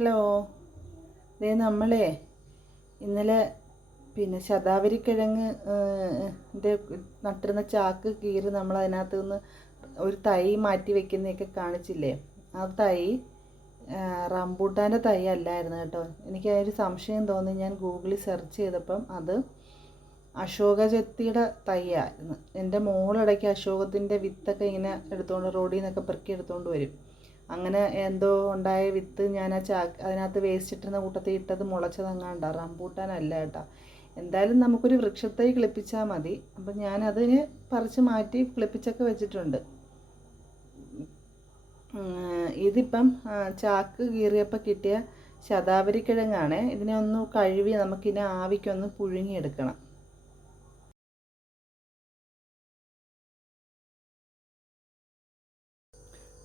Hello. ദേ നമ്മളെ ഇന്നലെ പിന്നെ ശതാവരിക്കിഴങ്ങ് ന്റെ നട്ടിരുന്ന ചാക്ക് കീറ് നമ്മൾ അതിനകത്ത് നിന്ന് ഒരു തൈ മാറ്റി വെക്കുന്നതൊക്കെ കാണിച്ചില്ലേ? ആ തൈ റംബൂട്ടാന്റെ തൈ അല്ലായിരുന്നു കേട്ടോ. എനിക്ക് അതിനൊരു സംശയം തോന്നി. ഞാൻ ഗൂഗിളിൽ സെർച്ച് ചെയ്തപ്പം അത് അശോകചത്തിയുടെ തൈയായിരുന്നു. എന്റെ മോളിടയ്ക്ക് അശോകത്തിന്റെ വിത്തൊക്കെ ഇങ്ങനെ എടുത്തുകൊണ്ട് റോഡിൽ നിന്നൊക്കെ പെറുക്കി എടുത്തുകൊണ്ട് വരും. അങ്ങനെ എന്തോ ഉണ്ടായ വിത്ത് ഞാൻ ആ ചാക്ക് അതിനകത്ത് വേസ്റ്റ് ഇട്ടിരുന്ന കൂട്ടത്തിൽ ഇട്ടത് മുളച്ചതങ്ങാണ്ട. റംബൂട്ടാനല്ല കേട്ടോ. എന്തായാലും നമുക്കൊരു വൃക്ഷത്തൈ കിളിപ്പിച്ചാൽ മതി. അപ്പം ഞാനതിന് പറിച്ച് മാറ്റി കിളിപ്പിച്ചൊക്കെ വെച്ചിട്ടുണ്ട്. ഇതിപ്പം ചാക്ക് കീറിയപ്പോൾ കിട്ടിയ ശതാവരി കിഴങ്ങാണ് ഇതിനെ ഒന്ന് കഴുകി നമുക്കിനെ ആവിക്കൊന്ന് പുഴുങ്ങിയെടുക്കണം.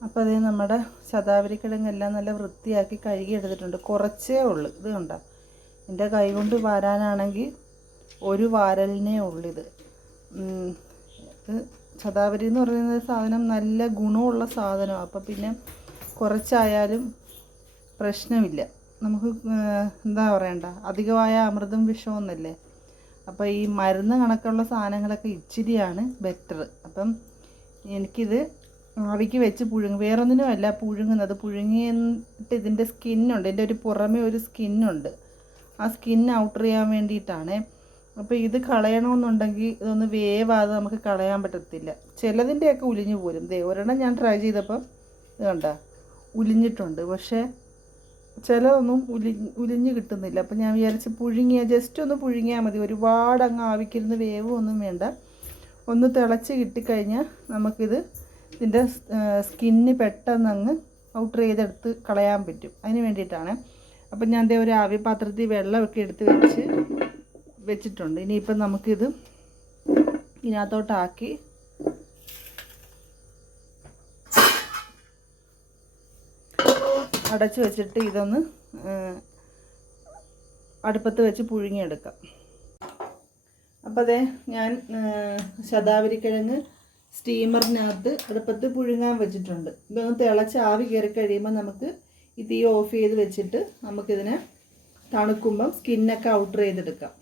അപ്പോൾ അത് നമ്മുടെ ശതാവരി കിഴങ്ങെല്ലാം നല്ല വൃത്തിയാക്കി കഴുകി എടുത്തിട്ടുണ്ട് കുറച്ചേ ഉള്ളൂ. ഇത് കണ്ടോ? എന്റെ കൈ കൊണ്ട് വാരാനാണെങ്കിൽ ഒരു വാരലിനേ ഉള്ളൂ ഇത് ശതാവരി എന്ന് പറയുന്ന സാധനം നല്ല ഗുണമുള്ള സാധനമാണ് അപ്പം പിന്നെ കുറച്ചായാലും പ്രശ്നമില്ല. നമുക്ക് എന്താ പറയണ്ട? അധികമായ അമൃതം വിഷമൊന്നല്ലേ അപ്പോൾ ഈ മരുന്ന് കണക്കുള്ള സാധനങ്ങളൊക്കെ ഇച്ചിരിയാണ് ബെറ്റർ അപ്പം എനിക്കിത് ആവിക്ക് വെച്ച് പുഴുങ്ങും. വേറൊന്നിനും അല്ല പുഴുങ്ങുന്നത്. പുഴുങ്ങിയിട്ട് ഇതിന്റെ സ്കിന്നുണ്ട്. ഇതിന്റെ ഒരു പുറമേ ഒരു സ്കിന്നുണ്ട്. ആ സ്കിൻ ഔട്ടർ ചെയ്യാൻ വേണ്ടിയിട്ടാണ്. അപ്പോൾ ഇത് കളയണമെന്നുണ്ടെങ്കിൽ ഇതൊന്ന് വേവാതെ നമുക്ക് കളയാൻ പറ്റത്തില്ല. ചിലതിന്റെയൊക്കെ ഉലിഞ്ഞു പോരും. ദേ ഒരെണ്ണം ഞാൻ ട്രൈ ചെയ്തപ്പം ഇത് കണ്ട ഉലിഞ്ഞിട്ടുണ്ട്. പക്ഷേ ചിലതൊന്നും ഉലി ഉലിഞ്ഞ് കിട്ടുന്നില്ല. അപ്പം ഞാൻ വിചാരിച്ച് പുഴുങ്ങിയ ജസ്റ്റ് ഒന്ന് പുഴുങ്ങിയാൽ മതി. ഒരുപാട് അങ്ങ് ആവിക്കിരുന്ന് വേവും ഒന്നും വേണ്ട. ഒന്ന് തിളച്ച് കിട്ടിക്കഴിഞ്ഞാൽ നമുക്കിത് ഇതിന്റെ സ്കിന്ന് പെട്ടെന്ന് അങ്ങ് ഔട്ടർ ചെയ്തെടുത്ത് കളയാൻ പറ്റും. അതിന് വേണ്ടിയിട്ടാണ്. അപ്പം ഞാൻ ഇതേ ഒരു ആവി പാത്രത്തിൽ വെള്ളമൊക്കെ എടുത്ത് വെച്ച് വെച്ചിട്ടുണ്ട്. ഇനിയിപ്പം നമുക്കിത് ഇതിനകത്തോട്ടാക്കി അടച്ചു വെച്ചിട്ട് ഇതൊന്ന് അടുപ്പത്ത് വെച്ച് പുഴുങ്ങിയെടുക്കാം. അപ്പോൾ അതെ ഞാൻ ശതാവരിക്കിഴങ്ങ് സ്റ്റീമറിനകത്ത് അടുപ്പത്ത് പുഴുങ്ങാൻ വെച്ചിട്ടുണ്ട്. ഇതൊന്ന് തിളച്ച് ആവി കയറി കഴിയുമ്പോൾ നമുക്ക് ഈ തീ ഓഫ് ചെയ്ത് വെച്ചിട്ട് നമുക്കിതിനെ തണുക്കുമ്പം സ്കിന്നൊക്കെ ഔട്ടർ ചെയ്തെടുക്കാം.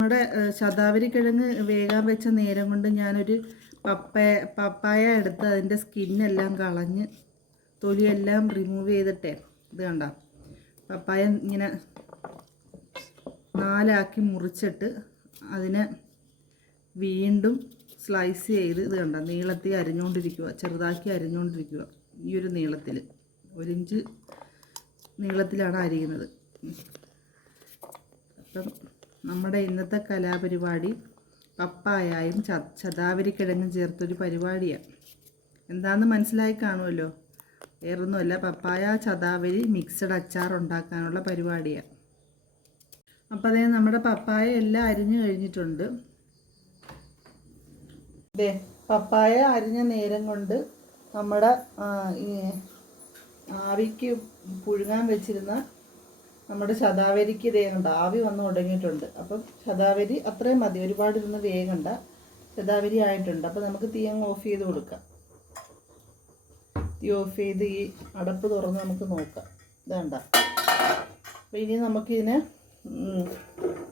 നമ്മുടെ ശതാവരി കിഴങ്ങ് വേകാൻ വെച്ച നേരം കൊണ്ട് ഞാനൊരു പപ്പായ പപ്പായ എടുത്ത് അതിന്റെ സ്കിന്നെല്ലാം കളഞ്ഞ് തൊലിയെല്ലാം റിമൂവ് ചെയ്തിട്ടേ ഇത് കണ്ട? പപ്പായ ഇങ്ങനെ നാലാക്കി മുറിച്ചിട്ട് അതിനെ വീണ്ടും സ്ലൈസ് ചെയ്ത് ഇത് കണ്ട? നീളത്തിൽ അരിഞ്ഞുകൊണ്ടിരിക്കുക. ചെറുതാക്കി അരിഞ്ഞുകൊണ്ടിരിക്കുക. ഈ ഒരു നീളത്തിൽ. ഒരു ഇഞ്ച് നീളത്തിലാണ് അരിയുന്നത്. അപ്പം നമ്മുടെ ഇന്നത്തെ കലാപരിപാടി പപ്പായായും ച ചതാവരിക്കിഴങ്ങും ചേർത്തൊരു പരിപാടിയാണ് എന്താണെന്ന് മനസ്സിലായി കാണുമല്ലോ? വേറൊന്നുമല്ല. പപ്പായ ചതാവരി മിക്സഡ് അച്ചാർ ഉണ്ടാക്കാനുള്ള പരിപാടിയാണ് അപ്പോൾ അതേ നമ്മുടെ പപ്പായ എല്ലാം അരിഞ്ഞു കഴിഞ്ഞിട്ടുണ്ട്. ദേ പപ്പായ അരിഞ്ഞ നേരം കൊണ്ട് നമ്മുടെ ആവിക്ക് പുഴുങ്ങാൻ വെച്ചിരുന്ന നമ്മുടെ ശതാവരിക്ക് വേഗണ്ട ആവി വന്ന് തുടങ്ങിയിട്ടുണ്ട് അപ്പം ശതാവരി അത്രയും മതി ഒരുപാട് ഇരുന്ന് വേഗണ്ട. ശതാവരി ആയിട്ടുണ്ട്. അപ്പം നമുക്ക് തീ അങ്ങ് ഓഫ് ചെയ്ത് കൊടുക്കാം. തീ ഓഫ് ചെയ്ത് ഈ അടപ്പ് തുറന്ന് നമുക്ക് നോക്കാം. ഇതേണ്ട അപ്പം ഇനി നമുക്കിതിനെ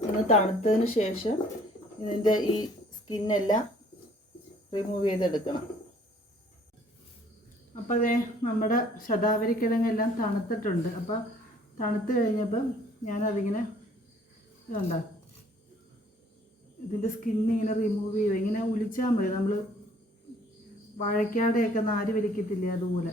ഒന്ന് തണുത്തതിന് ശേഷം ഇതിന്റെ ഈ സ്കിന്നെല്ലാം റിമൂവ് ചെയ്തെടുക്കണം. അപ്പോൾ അതേ നമ്മുടെ ശതാവരി കിഴങ്ങെല്ലാം തണുത്തിട്ടുണ്ട്. അപ്പോൾ തണുത്ത് കഴിഞ്ഞപ്പം ഞാനതിങ്ങനെ ഇതുണ്ട? ഇതിന്റെ സ്കിന്ന് ഇങ്ങനെ റിമൂവ് ചെയ്ത് ഇങ്ങനെ ഉലിച്ചാൽ മതി. നമ്മൾ വാഴയ്ക്കാടെയൊക്കെ നാര് വലിക്കത്തില്ലേ അതുപോലെ.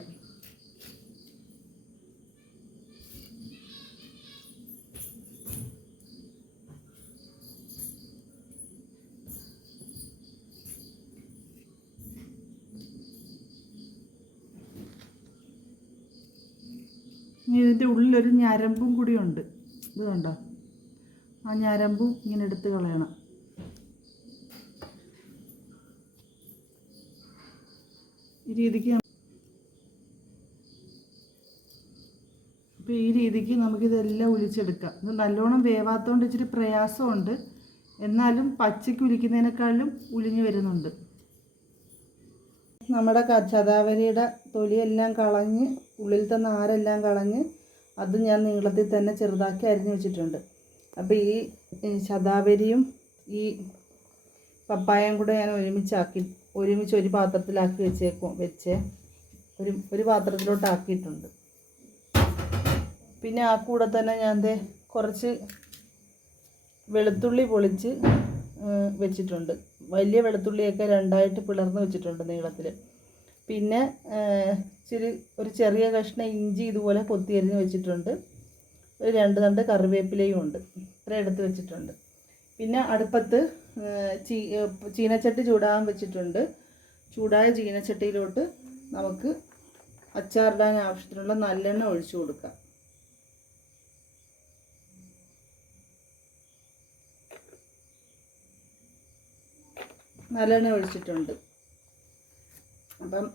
ഇതിന്റെ ഉള്ളിലൊരു ഞരമ്പും കൂടി ഉണ്ട്. ഇത് കണ്ടോ? ആ ഞരമ്പും ഇങ്ങനെ എടുത്ത് കളയണം. ഈ രീതിക്ക് അപ്പോൾ ഈ രീതിക്ക് നമുക്കിതെല്ലാം ഉലിച്ചെടുക്കാം ഇത് നല്ലോണം വേവാത്തതുകൊണ്ട് ഇച്ചിരി പ്രയാസമുണ്ട്. എന്നാലും പച്ചയ്ക്ക് ഉലിക്കുന്നതിനേക്കാളും ഉലിഞ്ഞു വരുന്നുണ്ട്. നമ്മുടെ കച്ചതാവരിയുടെ ചതാവരിയുടെ തൊലിയെല്ലാം കളഞ്ഞ് ഉള്ളിലത്തെ നാരെല്ലാം കളഞ്ഞ് അത് ഞാൻ നീളത്തിൽ തന്നെ ചെറുതാക്കി അരിഞ്ഞു വെച്ചിട്ടുണ്ട്. അപ്പോൾ ഈ ശതാവരിയും ഈ പപ്പായയും കൂടെ ഞാൻ ഒരുമിച്ചാക്കി ഒരുമിച്ച് ഒരു പാത്രത്തിലാക്കി വെച്ചേക്കും വെച്ച് ഒരു ഒരു പാത്രത്തിലോട്ട് ആക്കിയിട്ടുണ്ട് പിന്നെ ആ കൂടെ തന്നെ ഞാൻ ദേ കുറച്ച് വെളുത്തുള്ളി പൊളിച്ച് വെച്ചിട്ടുണ്ട്. വലിയ വെളുത്തുള്ളിയൊക്കെ രണ്ടായിട്ട് പിളർന്ന് വെച്ചിട്ടുണ്ട് നീളത്തിൽ പിന്നെ ഇച്ചിരി ഒരു ചെറിയ കഷ്ണം ഇഞ്ചി ഇതുപോലെ കൊത്തിയരിഞ്ഞ് വെച്ചിട്ടുണ്ട്. ഒരു രണ്ട് തണ്ട് കറിവേപ്പിലയും ഉണ്ട്. ഇത്ര എടുത്ത് വെച്ചിട്ടുണ്ട്. പിന്നെ അടുപ്പത്ത് ചീ ചീനച്ചട്ടി ചൂടാകാൻ വെച്ചിട്ടുണ്ട്. ചൂടായ ചീനച്ചട്ടിയിലോട്ട് നമുക്ക് അച്ചാറിടാൻ ആവശ്യത്തിനുള്ള നല്ലെണ്ണ ഒഴിച്ചു കൊടുക്കാം. നല്ലെണ്ണ ഒഴിച്ചിട്ടുണ്ട്. അപ്പം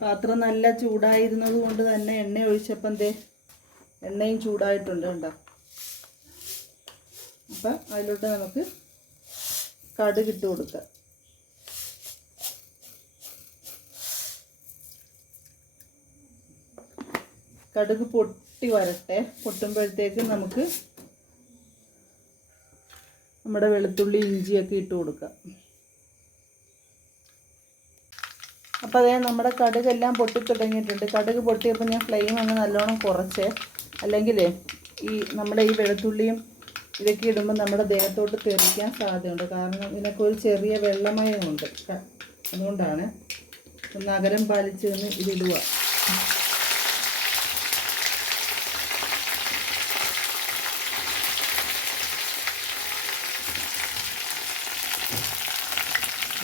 പാത്രം നല്ല ചൂടായിരുന്നത് കൊണ്ട് തന്നെ എണ്ണ ഒഴിച്ചപ്പം എന്തേ എണ്ണയും ചൂടായിട്ടുണ്ട് കണ്ടോ? അപ്പം അതിലോട്ട് നമുക്ക് കടുക് ഇട്ട് കൊടുക്കാം. കടുക് പൊട്ടി വരട്ടെ. പൊട്ടുമ്പോഴത്തേക്ക് നമുക്ക് നമ്മുടെ വെളുത്തുള്ളി ഇഞ്ചിയൊക്കെ ഇട്ട് കൊടുക്കാം. അപ്പോൾ അതേ നമ്മുടെ കടുകെല്ലാം പൊട്ടി തുടങ്ങിയിട്ടുണ്ട്. കടുക് പൊട്ടിയപ്പോൾ ഞാൻ ഫ്ലെയിം അങ്ങ് നല്ലോണം കുറച്ച്. അല്ലെങ്കിൽ ഈ നമ്മുടെ ഈ വെളുത്തുള്ളിയും ഇതൊക്കെ ഇടുമ്പോൾ നമ്മുടെ ദേഹത്തോട്ട് തെറിക്കാൻ സാധ്യതയുണ്ട്. കാരണം ഇതിനൊക്കെ ഒരു ചെറിയ വെള്ളമയമുണ്ട് അതുകൊണ്ടാണ്. ഒന്ന് അകലം പാലിച്ച് ഇതിടുക.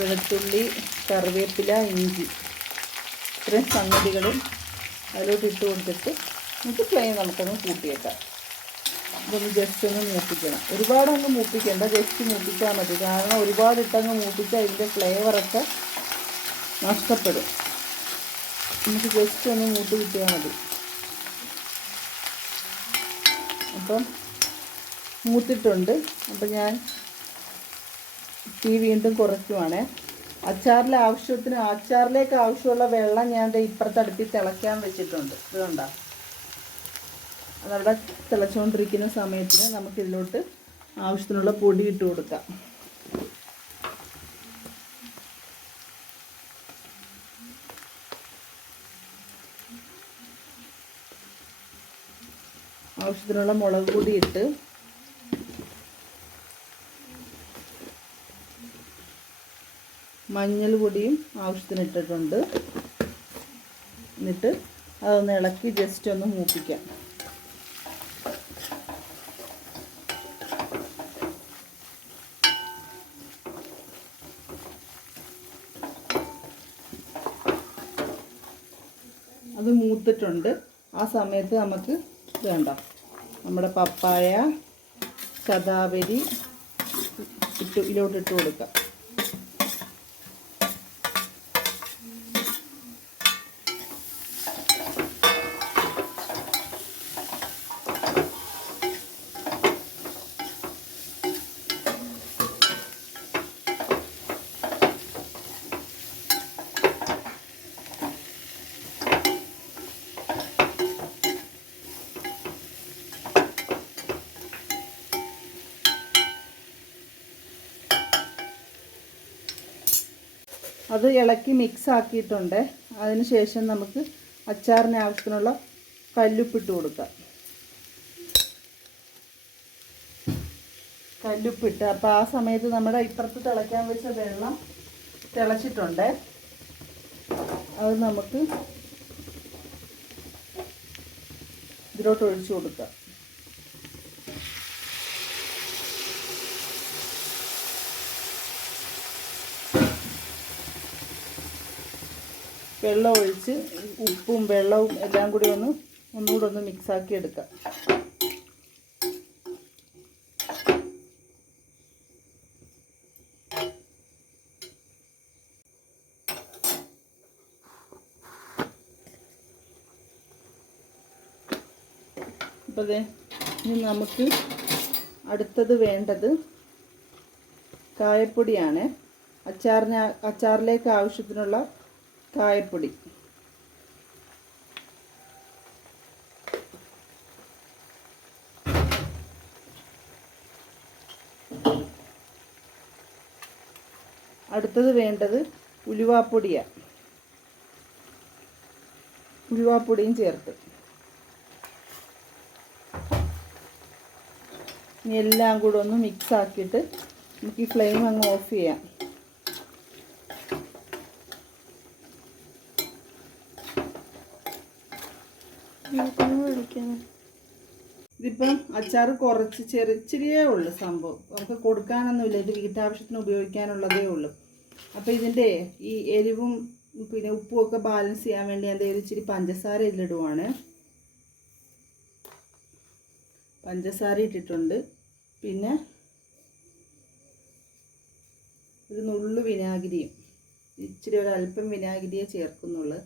വെളുത്തുള്ളി കറിവേപ്പില ഇഞ്ചി. ഇത്രയും സംഗതികളും അതിലോട്ട് ഇട്ട് കൊടുത്തിട്ട് നമുക്ക് പ്ലെയിൻ നമുക്കൊന്ന് കൂട്ടിയേക്കാം. ഇതൊന്ന് ജസ്റ്റ് ഒന്ന് മൂപ്പിക്കണം. ഒരുപാടങ്ങ് മൂപ്പിക്കേണ്ട ജസ്റ്റ് മൂപ്പിച്ചാൽ മതി. കാരണം ഒരുപാട് ഇട്ടങ്ങ് മൂപ്പിച്ചാൽ ഇതിന്റെ ഫ്ലേവറൊക്കെ നഷ്ടപ്പെടും. നമുക്ക് ജസ്റ്റ് ഒന്ന് മൂട്ടി കിട്ടിയാൽ മതി. അപ്പം മൂത്തിട്ടുണ്ട്. അപ്പം ഞാൻ തീ വീണ്ടും കുറയ്ക്കുവാണ്. അച്ചാറിലെ ആവശ്യത്തിന് അച്ചാറിലേക്ക് ആവശ്യമുള്ള വെള്ളം ഞാൻ ഇപ്പുറത്തെ അടുപ്പിൽ തിളയ്ക്കാൻ വെച്ചിട്ടുണ്ട്. ഇതുകൊണ്ടാ കണ്ടോ അതവിടെ തിളച്ചുകൊണ്ടിരിക്കുന്ന സമയത്തിന് നമുക്ക് ഇതിലോട്ട് ആവശ്യത്തിനുള്ള പൊടി ഇട്ട് കൊടുക്കാം. ആവശ്യത്തിനുള്ള മുളക് പൊടി ഇട്ട് മഞ്ഞൾ പൊടിയും ആവശ്യത്തിന് ഇട്ടിട്ടുണ്ട് എന്നിട്ട് അതൊന്ന് ഇളക്കി ജസ്റ്റ് ഒന്ന് മൂപ്പിക്കാം. അത് മൂത്തിട്ടുണ്ട്. ആ സമയത്ത് നമുക്ക് വേണ്ട. നമ്മുടെ പപ്പായ ശതാവരി ഇട്ട് ഇതിലോട്ട് ഇട്ട് കൊടുക്കാം. അത് ഇളക്കി മിക്സ് ആക്കിയിട്ടുണ്ട്. അതിന് ശേഷം നമുക്ക് അച്ചാറിന് ആവശ്യത്തിനുള്ള കല്ലുപ്പിട്ട് കൊടുക്കാം. കല്ലുപ്പിട്ട് അപ്പോൾ ആ സമയത്ത് നമ്മുടെ ഇപ്പുറത്ത് തിളയ്ക്കാൻ വെച്ച വെള്ളം തിളച്ചിട്ടുണ്ട്. അത് നമുക്ക് ഇതിലോട്ട് ഒഴിച്ചു കൊടുക്കാം. വെള്ളം ഒഴിച്ച് ഉപ്പും വെള്ളവും എല്ലാം കൂടി ഒന്ന് ഒന്നുകൂടെ ഒന്ന് മിക്സാക്കി എടുക്കാം. ഇനി നമുക്ക് അടുത്തത് വേണ്ടത് കായപ്പൊടിയാണ്. അച്ചാറിന് അച്ചാറിലേക്ക് ആവശ്യത്തിനുള്ള കായപ്പൊടി അടുത്തത് വേണ്ടത് ഉലുവാപ്പൊടിയാണ് ഉലുവാപ്പൊടിയും ചേർത്ത്. എല്ലാം കൂടെ ഒന്ന് മിക്സ് ആക്കിയിട്ട് നമുക്ക് ഈ ഫ്ലെയിം അങ്ങ് ഓഫ് ചെയ്യാം. അച്ചാർ കുറച്ച് ചെറിയ ഇച്ചിരിയേ ഉള്ളൂ സംഭവം. നമുക്ക് കൊടുക്കാനൊന്നുമില്ല. ഇത് വീട്ടാവശ്യത്തിന് ഉപയോഗിക്കാനുള്ളതേ ഉള്ളൂ. അപ്പോൾ ഇതിന്റെ ഈ എരിവും പിന്നെ ഉപ്പും ഒക്കെ ബാലൻസ് ചെയ്യാൻ വേണ്ടി ഞാൻ ഇച്ചിരി പഞ്ചസാര ഇതിലിടുവാണ്. പഞ്ചസാര ഇട്ടിട്ടുണ്ട്. പിന്നെ ഒരു നുള്ളു വിനാഗിരിയും. ഇച്ചിരി ഒരു അല്പം വിനാഗിരിയെ ചേർക്കുന്നുള്ളൂ.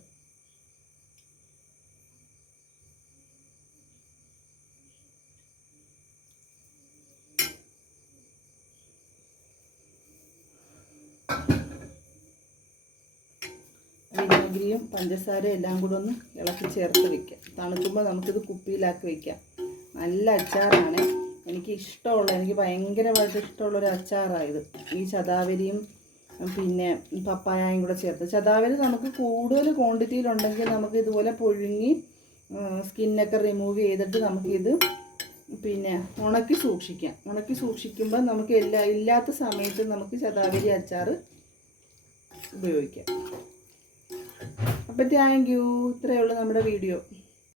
വിനാഗിരിയും പഞ്ചസാരയും എല്ലാം കൂടെ ഒന്ന് ഇളക്കി ചേർത്ത് വെക്കാം. തണുക്കുമ്പോൾ നമുക്കിത് കുപ്പിയിലാക്കി വെക്കാം. നല്ല അച്ചാറാണ്. എനിക്ക് ഇഷ്ടമുള്ള എനിക്ക് ഭയങ്കരമായിട്ട് ഇഷ്ടമുള്ള ഒരു അച്ചാറായത്. ഈ ശതാവരിയും പിന്നെ പപ്പായയും കൂടെ ചേർത്ത്. ശതാവരി നമുക്ക് കൂടുതൽ ക്വാണ്ടിറ്റിയിലുണ്ടെങ്കിൽ നമുക്ക് ഇതുപോലെ പൊഴുങ്ങി സ്കിന്നൊക്കെ റിമൂവ് ചെയ്തിട്ട് നമുക്കിത് പിന്നെ ഉണക്കി സൂക്ഷിക്കാം. ഉണക്കി സൂക്ഷിക്കുമ്പോൾ നമുക്ക് എല്ലാ ഇല്ലാത്ത സമയത്ത് നമുക്ക് ശതാവരി അച്ചാർ ഉപയോഗിക്കാം. അപ്പോൾ താങ്ക് യു ഇത്രയേ ഉള്ളൂ നമ്മുടെ വീഡിയോ